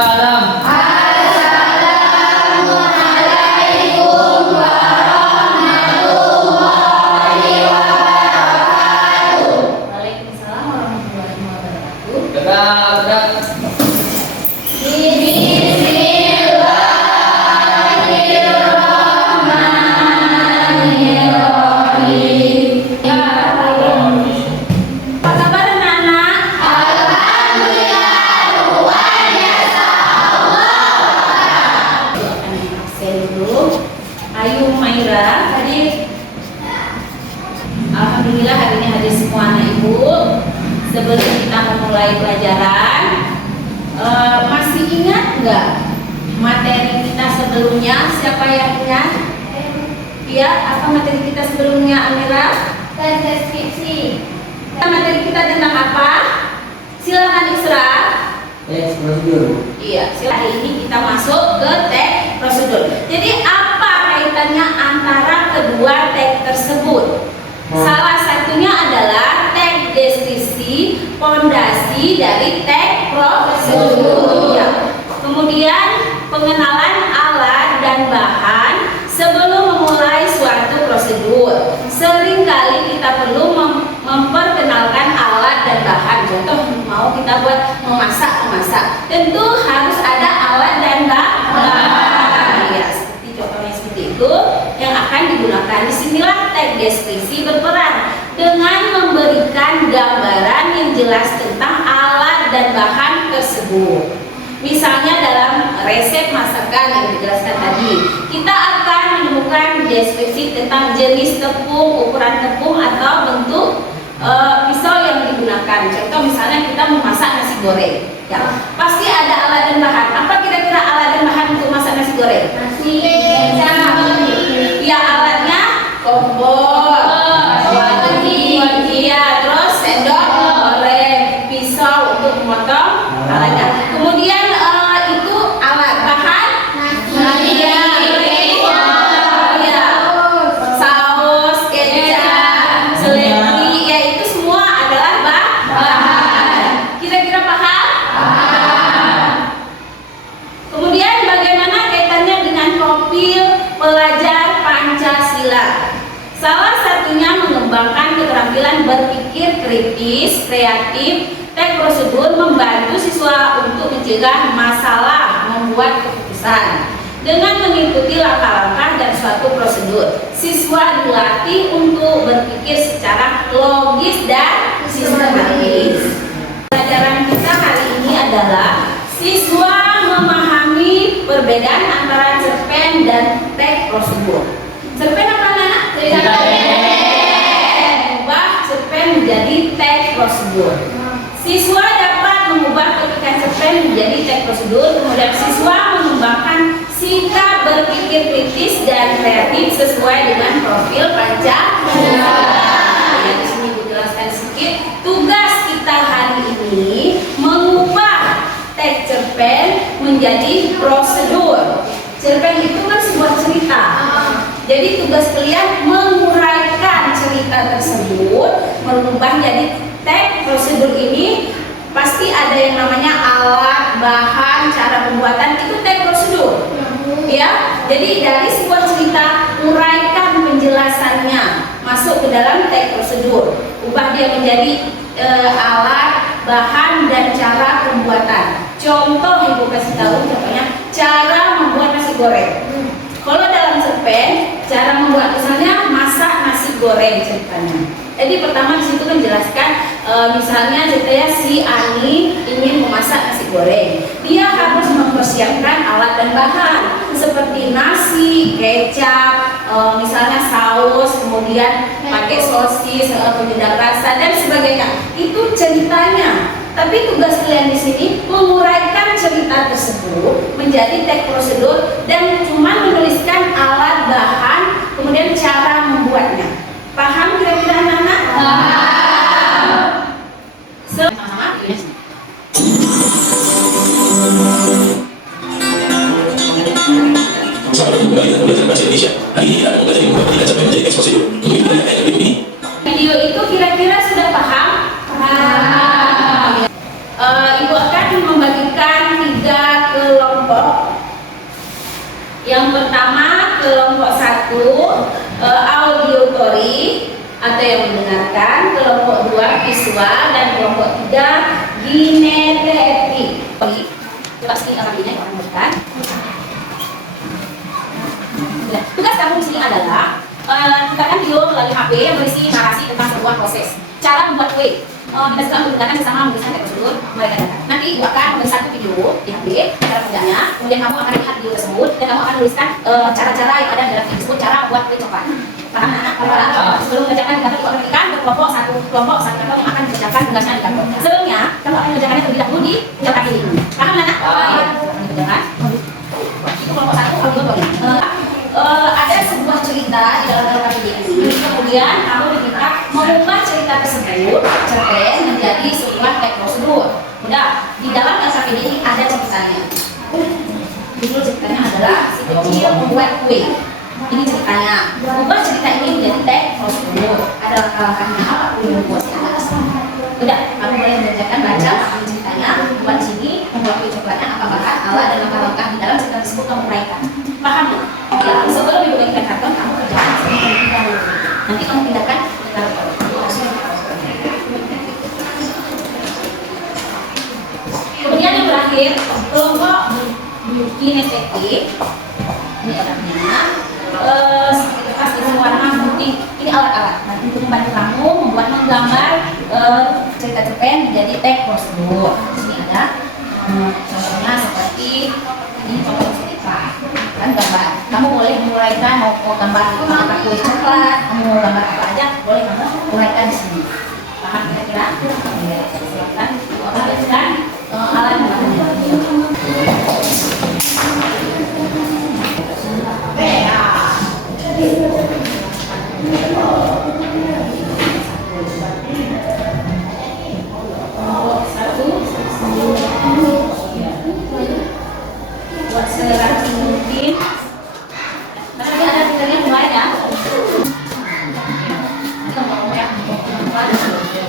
Assalamualaikum warahmatullahi wabarakatuh. Waalaikumsalam warahmatullahi wabarakatuh. Alhamdulillah hari ini hadir semua anak ibu. Sebelum kita memulai pelajaran, masih ingat nggak materi kita sebelumnya? Siapa yang ingat? Ya, apa materi kita sebelumnya, Amira? Deskripsi. Materi kita tentang apa? Silakan Isra. Teks prosedur. Iya, hari ini kita masuk ke teks prosedur. Jadi apa kaitannya antara kedua teks tersebut? Salah satunya adalah teks deskripsi, pondasi dari teks prosedur. Ya. Kemudian pengenalan alat dan bahan sebelum memulai suatu prosedur. Seringkali kita perlu memperkenalkan alat dan bahan. Contoh mau kita buat memasak, tentu harus ada alat dan bahan. Ya, seperti contohnya seperti itu yang akan digunakan. Disinilah teks deskripsi berperan dengan memberikan gambaran yang jelas tentang alat dan bahan tersebut. Misalnya dalam resep masakan yang dijelaskan tadi, kita akan menemukan deskripsi tentang jenis tepung, ukuran tepung atau bentuk pisau yang digunakan. Contoh misalnya kita memasak nasi goreng, ya pasti ada alat dan bahan. Apa kira-kira alat dan bahan untuk masak nasi goreng? Nasi, kecap. Ya, alatnya kompor, ya, terus sendok goreng, pisau untuk memotong alatnya. Kemudian itu alat bahan saus, kecap, seledri, ya itu semua adalah bahan. Kira-kira paham? Kemudian bagaimana kaitannya dengan profil pelajar Pancasila? Salah satunya mengembangkan keterampilan berpikir kritis, kreatif. Teks prosedur membantu siswa untuk mencegah masalah membuat keputusan. Dengan mengikuti langkah-langkah dan suatu prosedur, siswa dilatih untuk berpikir secara logis dan sistematis. Pelajaran kita hari ini adalah siswa memahami perbedaan antara cerpen dan teks prosedur. Cerpen apa, Nana? Mengubah cerpen menjadi teks prosedur. Siswa dapat mengubah petikan cerpen menjadi teks prosedur. Kemudian siswa mengembangkan sikap berpikir kritis dan kreatif sesuai dengan profil Pancasila. Ya, di sini dijelaskan sedikit. Tugas kita hari ini mengubah teks cerpen menjadi prosedur. Cerpen itu kan sebuah cerita. Jadi tugas kalian menguraikan cerita tersebut, merubah jadi teks prosedur. Ini pasti ada yang namanya alat, bahan, cara pembuatan, itu teks prosedur. Ya, jadi dari sebuah cerita uraikan penjelasannya masuk ke dalam teks prosedur. Ubah dia menjadi alat, bahan, dan cara pembuatan. Contoh ibu kasih tahu, contohnya cara membuat nasi goreng. Kalau dalam cerpen, cara membuat misalnya masak nasi goreng ceritanya. Jadi pertama di situ kan jelaskan, misalnya ceritanya si Ani ingin memasak nasi goreng. Dia harus mempersiapkan alat dan bahan seperti nasi, kecap, misalnya saus, kemudian pakai sosis, penyedap rasa dan sebagainya. Itu ceritanya. Tapi tugas kalian di sini menguraikan cerita tersebut menjadi teks prosedur dan cuma menuliskan alat, bahan, kemudian cara membuatnya. Paham kira-kira anak-anak? Paham. Sama-sama. Selamat datang kembali dalam belajar bahasa Indonesia. Hari ini akan mempelajari mengubah petikan cerpen menjadi teks prosedur. Mengikuti video ini. Video itu kira-kira sudah paham? Paham. Ibu akan membagikan 3 ke visual dan kelompok 3 kinetetik. Coba sini Arabinya orang bukan. Tugas kamu di sini adalah menunjukkan video melalui HP yang berisi narasi tentang sebuah proses. Cara membuat kue. Kita sedang menggunakan sesama menuliskan teks tersebut. Mereka datang. Nanti Ibu akan menulis satu video di HP, cara kerjanya. Kemudian kamu akan lihat video tersebut dan kamu akan menuliskan cara-cara yang ada dalam video tersebut, cara membuat kue coklat. Paham anak? Sebelum mengerjakan di dapur, Ibu akan berikan berkelompok satu kamu akan mengerjakan tugasnya di dapur. Sebelumnya kamu akan mengerjakannya terlebih dahulu di jam ini. Paham anak? Dikerjakan. Itu kelompok satu, kelompok 2. Ada sebuah cerita di dalam KPD ini. Kemudian kamu diminta mengubah cerita tersebut cerpen menjadi sebuah teks prosedur. Udah, di dalam KPD ini ada ceritanya. Judul ceritanya adalah si kecil membuat kue. Ini ceritanya. Ubah cerita ini menjadi teks prosedur. Ada langkah-langkahnya apa pun yang buat di atas. Udah, kamu boleh mengerjakan baca ceritanya. Buat sini membuat kue coklatnya apa bahan, alat dan langkah-langkah di dalam cerita tersebut kamu uraikan. Paham ya? Ya, sebelum Ibu bagikan karton, kamu kerjakan terlebih dahulu. Nanti kamu pindahkan ke karton. Kemudian yang terakhir, kelompok kinestetik. Ini orangnya. Seperti kertas warna putih. Ini alat-alat. Nanti untuk membantu kamu membuat menggambar cerita cerpen menjadi teks prosedur. Di sini ada contohnya seperti ini contoh cerita. Kan gambar. Kamu boleh menguraikan mau gambar apa kue coklat, kamu mau gambar apa aja, boleh kamu uraikan di sini. Paham kira-kira? Silakan. Akan berikan alat bahannya. Buat seratus mungkin. Nanti ada fiturnya mulai ya.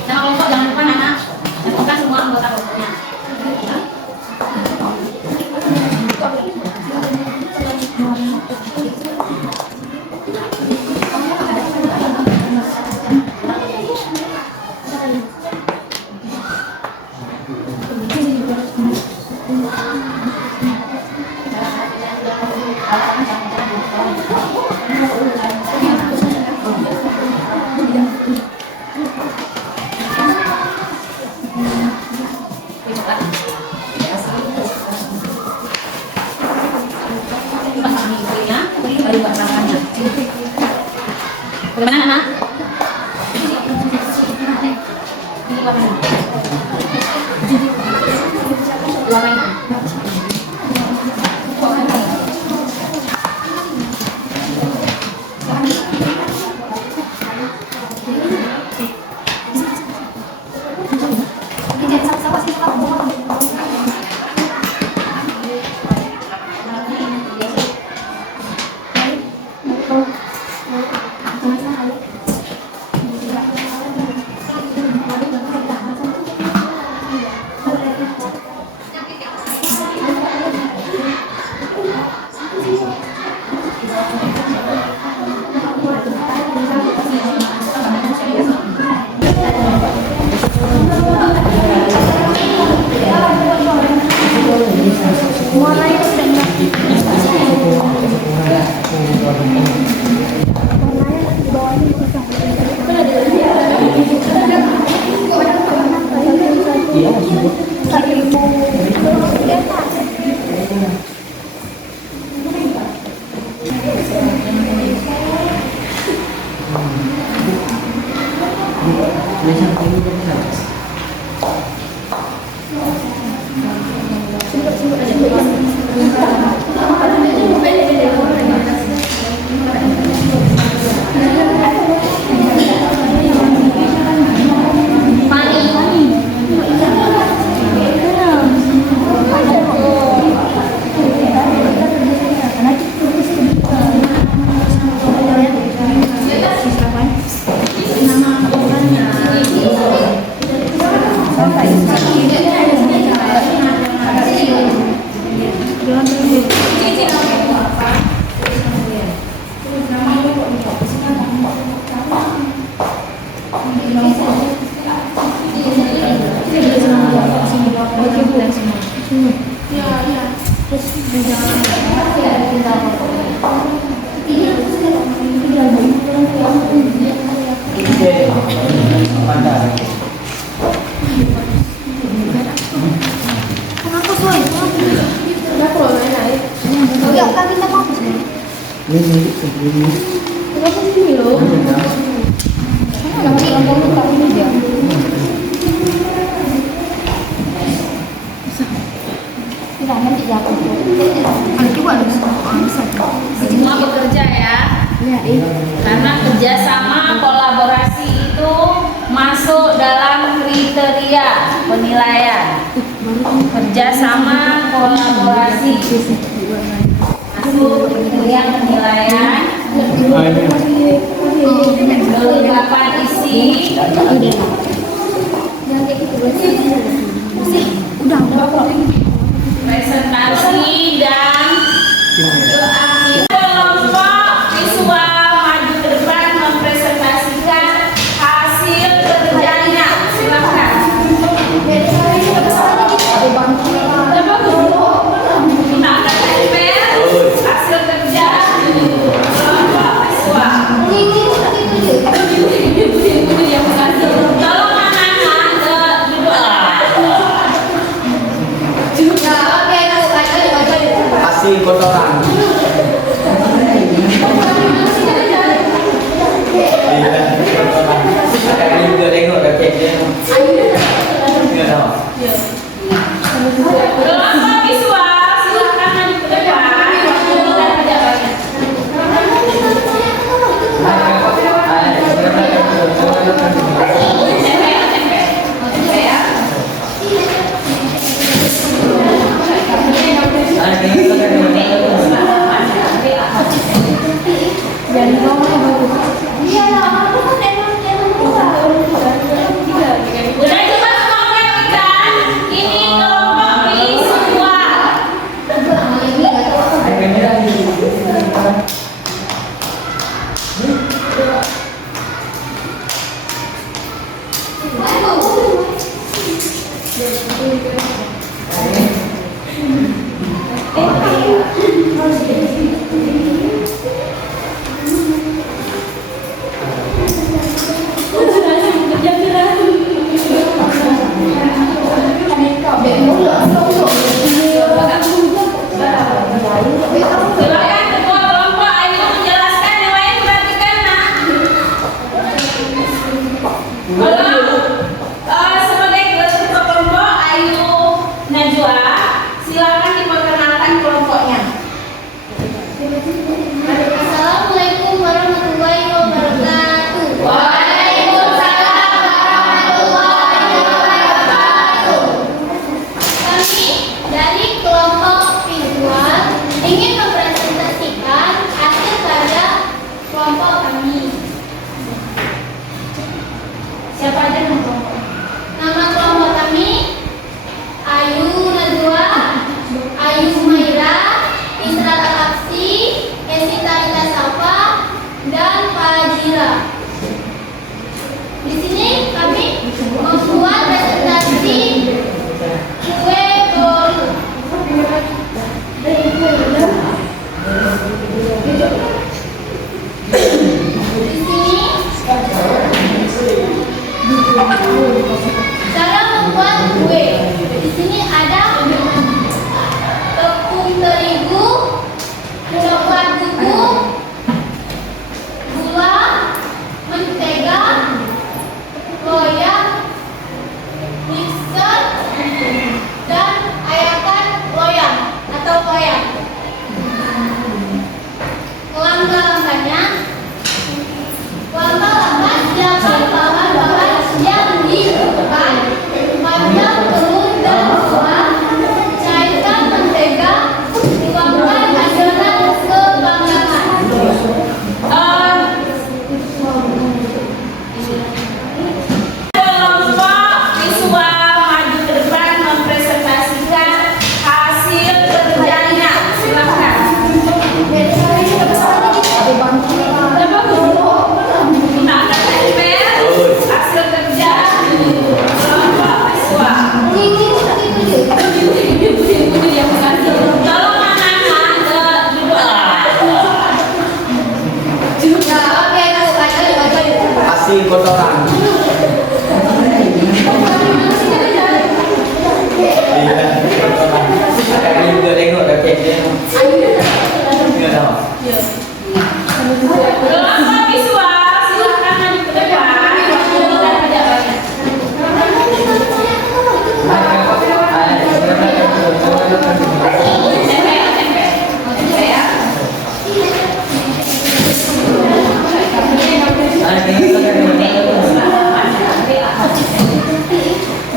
Nama kelompok jangan lupa anak. Tentukan semua anggota kelompoknya. Bagaimana anak? Ini bagaimana? Bagaimana? Ini. Kenapa sini lo? Nanti ngomong tukang ini dia. Tidak nanti jatuh. Kalau coba bisa. Semua bekerja ya. Karena kerjasama kolaborasi itu masuk dalam kriteria penilaian. Kerjasama kolaborasi masuk kriteria penilaian. Kelengkapan isi, presentasi dan kelompok visual maju ke depan mempresentasikan hasil kerjanya. Silakan. Kita akan tempel hasil kerja kelompok visual. Tolong anak-anak duduk Kasih kotoran. Kayak juga tengok kayak dia. Enggak tahu. kelompok visual silakan maju ke depan.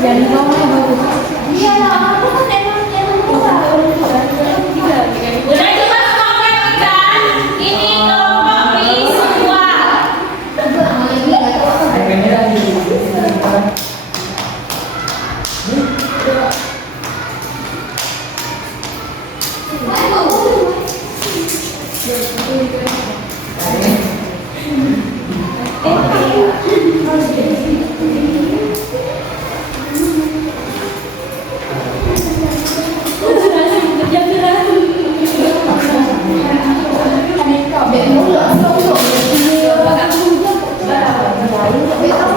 Jadi ngomongnya bagus. Iya lah, aku kan emang dua. Udah cuma kelompok kan? Ini kelompok siswa.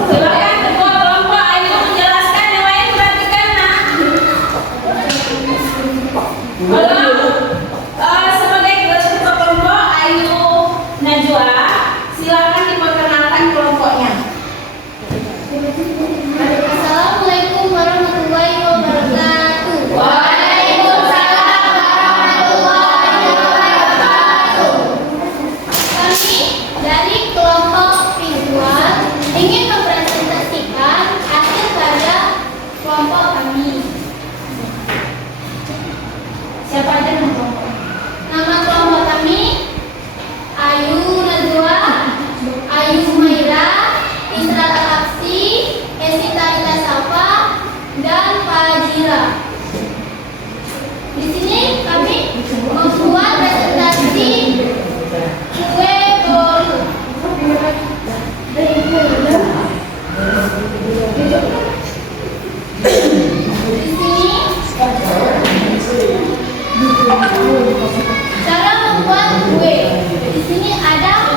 Silakan ketua kelompok, ayo menjelaskan yang lain perhatikan nak. Halo, sebagai ketua kelompok Ayu Najwa, silakan diperkenalkan kelompoknya. Assalamualaikum warahmatullahi wabarakatuh. Waalaikumsalam warahmatullahi wabarakatuh. Kami dari kelompok visual ingin mempresentasikan hasil karya kelompok kami. Siapa aja nama kelompok? Nama kelompok kami Ayu Najwa, Ayu Sumaira, Isra Al-Hafsi, Esita Rita Safa, dan Fajira. Di sini kami membuat presentasi kue bolu. Di sini cara membuat kue. Di sini ada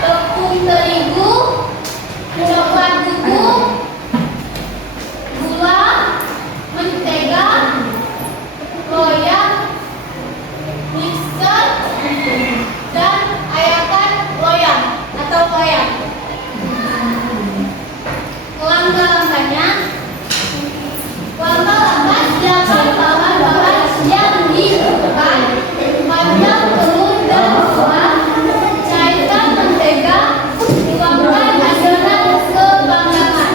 tepung terigu, coklat bubuk, gula, mentega, loyang, mixer, dan ayakan loyang atau loyang. Langkah-langkahnya, langkah-langkah siapkan bahan-bahan yang dibutuhkan, panjang telur dan buah, cairkan mentega, tuangkan adonan sebanggakan.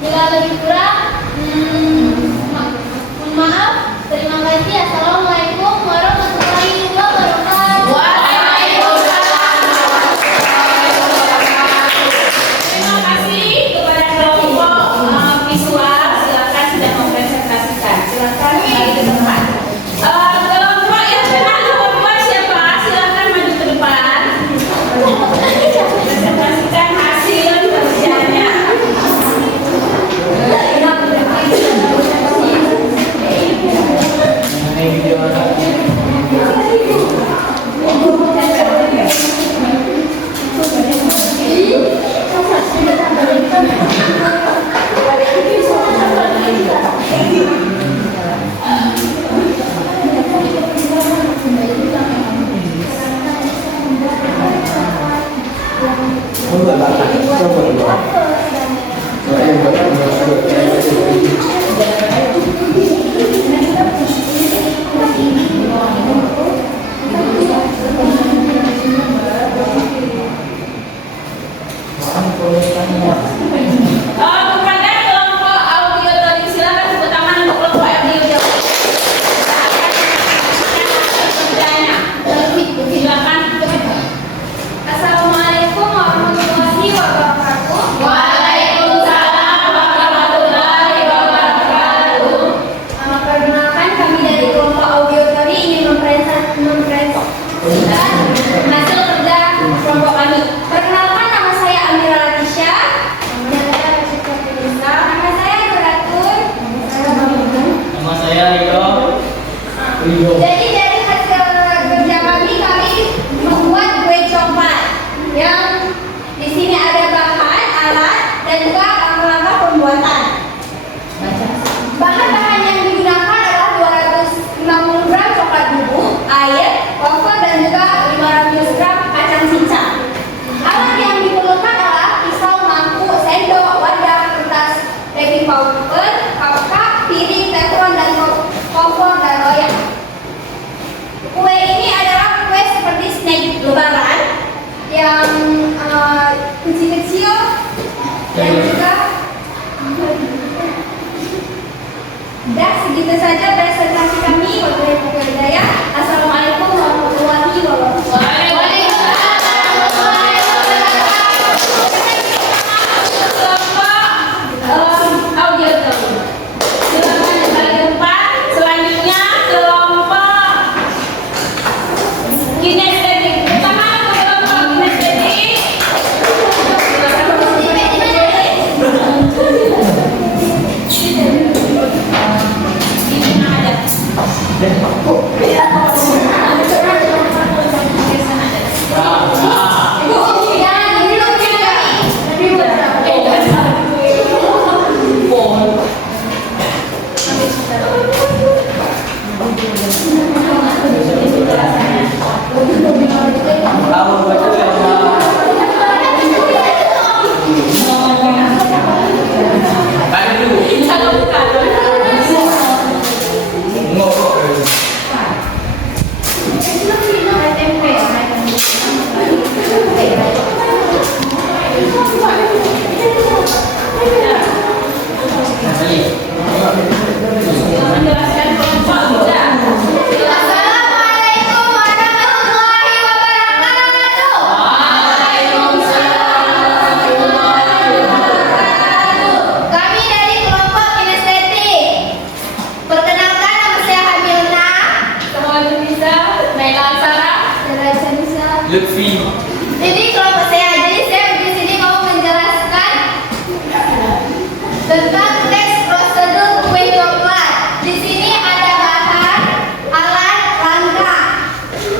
Bila lebih kurang, mohon maaf. Terima kasih. Assalamualaikum warahmatullahi wabarakatuh. Terima kasih kepada kelompok visual. Silakan sudah mempresentasikan. Silakan kembali ke tempat. Kelompok yang kena nomor 2 siapa? Silakan maju ke depan. Presentasikan hasil kerjanya. Kepada kelompok audio tadi silakan tepuk tangan untuk kelompok audio. Silakan. Assalamualaikum warahmatullahi wabarakatuh. Waalaikumsalam warahmatullahi wabarakatuh. Perkenalkan, kami dari kelompok audiotori ingin mempresentasikan hasil kerja kelompok kami. Perkenalkan, nama saya Amira Latisha. Nama saya Nuratul. Nama saya Rio. Jadi dari hasil kerja kami membuat kue coklat yang di sini ada bahan, alat, dan juga langkah-langkah pembuatan. Bahan-bahan yang digunakan adalah 250 gram coklat bubuk, air, wafer, dan juga 500 gram kacang cincang. Alat yang diperlukan adalah pisau, mangkuk, sendok, wadah, kertas, baking powder, kakak, piring, teflon, dan kompor dan loyang. Itu saja presentasi kami. Assalamualaikum warahmatullahi wabarakatuh. Lutfi. Jadi kelompok saya, di sini mau menjelaskan tentang tes prosedur kue coklat. Di sini ada bahan, alat, rangka.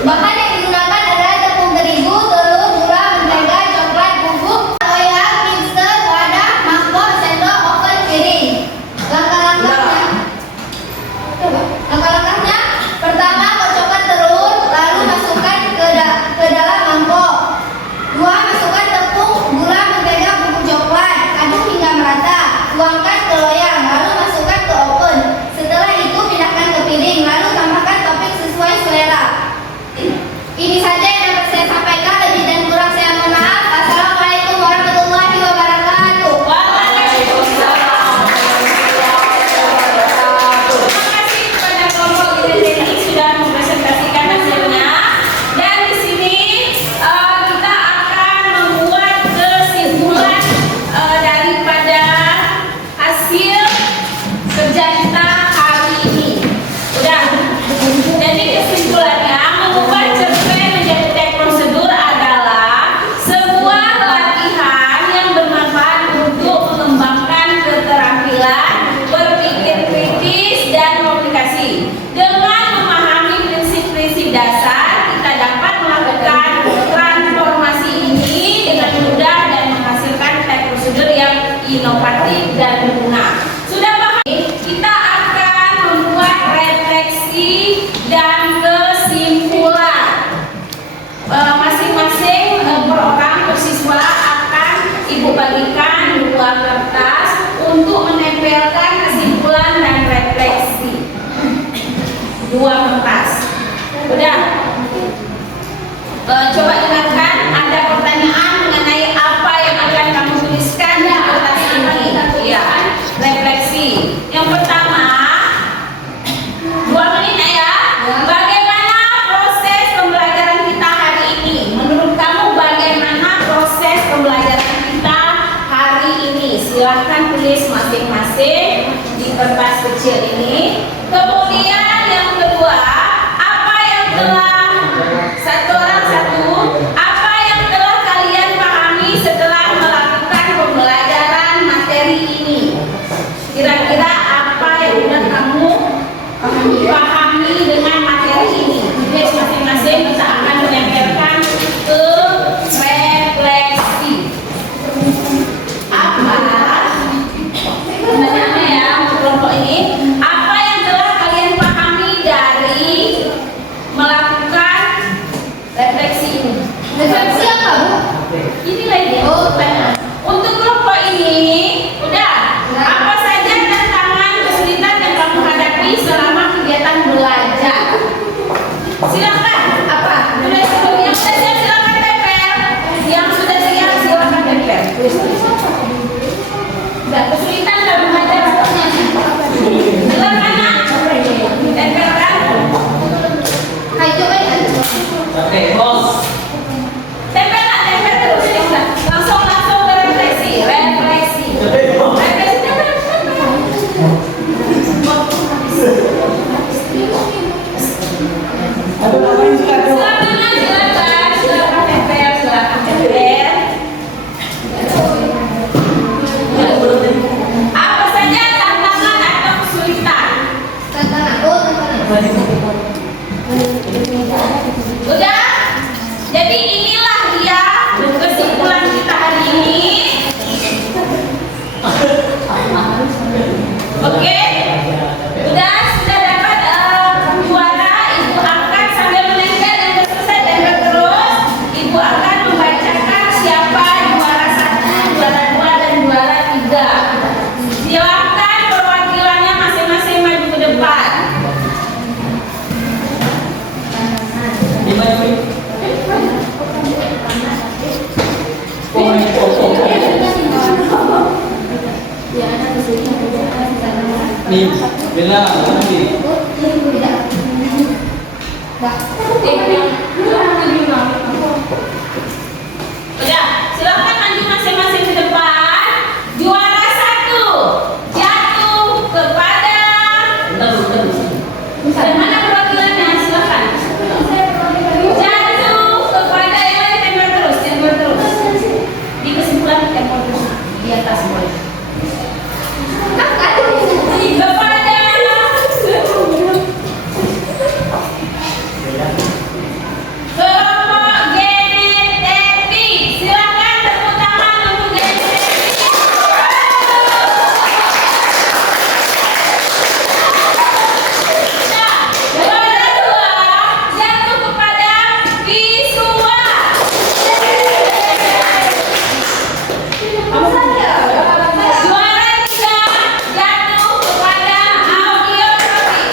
Bahan yang digunakan adalah tepung terigu, telur, gula, mentega, coklat bubuk, loyang, mixer, wadah, mangkok, sendok, oven, piring. Langkah-langkahnya, pertama kocokkan telur, lalu masukkan ke dalam mangkok. 2. Masukkan tepung, gula, mentega, bubuk coklat, aduk hingga merata. Tuangkan ke loyang, lalu masukkan ke oven. Setelah itu pindahkan ke piring, lalu tambahkan topping sesuai selera. Ini saja yang dapat saya sampaikan. Lebih dan kurang saya mohon maaf. Assalamualaikum warahmatullahi wabarakatuh. Terima kasih kepada kelompok IPTI sudah mempresentasikan hasilnya. Dan di sini kita akan membuat kesimpulan daripada hasil kerja kita hari ini. Udah. Jadi kesimpulannya, mengubah cerpen menjadi teks prosedur adalah sebuah latihan yang bermanfaat untuk mengembangkan keterampilan berpikir kritis dan komunikasi. Dengan memahami prinsip-prinsip dasar, kita dapat melakukan transformasi ini dengan mudah dan menghasilkan teks prosedur yang inovatif dan berguna. Sudah paham? Kita akan membuat refleksi dan kesimpulan. Masing-masing per orang per siswa akan ibu bagikan 2 kertas untuk menempelkan kesimpulan dan refleksi. 2 kertas. Udah. Coba dengarkan, ada pertanyaan mengenai apa yang akan kamu tuliskan di kertas ini. Ya, refleksi. Yang pertama, 2 menit ya. Bagaimana proses pembelajaran kita hari ini? Menurut kamu bagaimana proses pembelajaran kita hari ini? Silahkan tulis masing-masing di kertas kecil ini. Kemudian yang kedua, apa yang telah satu orang satu, apa yang telah kalian pahami setelah melakukan pembelajaran materi ini? Kira-kira apa yang sudah kamu pahami dengan materi ini? Jadi masing-masing kita akan menempelkan ke refleksi. Apa? Pertanyaannya ya untuk kelompok ini, apa yang telah kalian pahami dari melakukan refleksi ini? Refleksi apa, Bu? Ini lagi. Oh, pertanyaan. Untuk kelompok ini, udah. Apa saja tantangan kesulitan yang kamu hadapi selama kegiatan belajar? Silakan. Apa? Sudah siap? Yang sudah siap silakan tempel. Yang sudah siap silakan tempel. Tulis. Udah kesulitan dalam belajar. Silakan. Oke, bos. Tempel terus ya. Langsung ke refleksi. Silakan tempel. Apa saja tantangan atau kesulitan? Udah? Jadi inilah dia kesimpulan kita hari ini. Oke? Sudah dapat juara. Ibu akan sambil menempel dan selesai tempel terus. Ibu akan membacakan siapa juara 1, juara 2, dan juara 3. Silakan perwakilannya masing-masing maju ke depan. Nih, bilang lagi. Udah, silakan maju masing-masing ke depan. Juara 1 jatuh kepada dari mana perwakilannya? Silakan. Jatuh kepada yang lain, tempel terus. Di kesimpulan tempel terus di atas boleh. Kelompok genetik, silakan tepuk tangan untuk genetik. Nah, juara 2 jatuh kepada visual. Juara 3 jatuh kepada audiografi.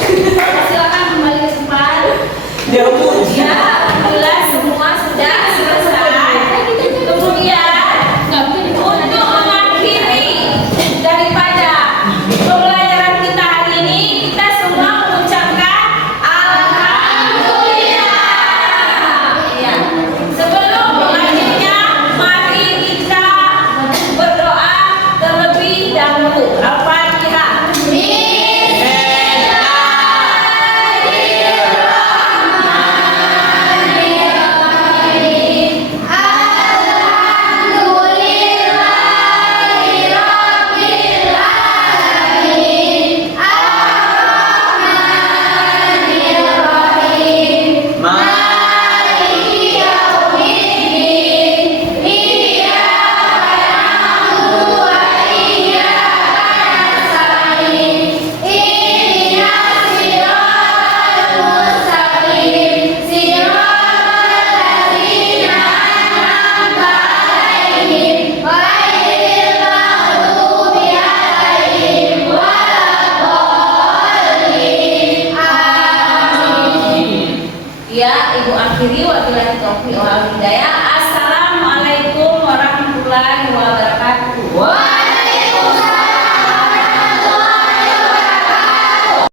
Tepuk tangan. Silakan kembali ke tempat. Dia puji. Ya, alhamdulillah semua sudah selesai. Kemudian untuk mengakhiri daripada pembelajaran kita hari ini, kita semua mengucapkan alhamdulillah. Ya. Sebelum mengakhirinya, mari kita berdoa terlebih dahulu. Al-Fatihah. Ya, Ibu akhiri wabillahi taufiq wal hidayah.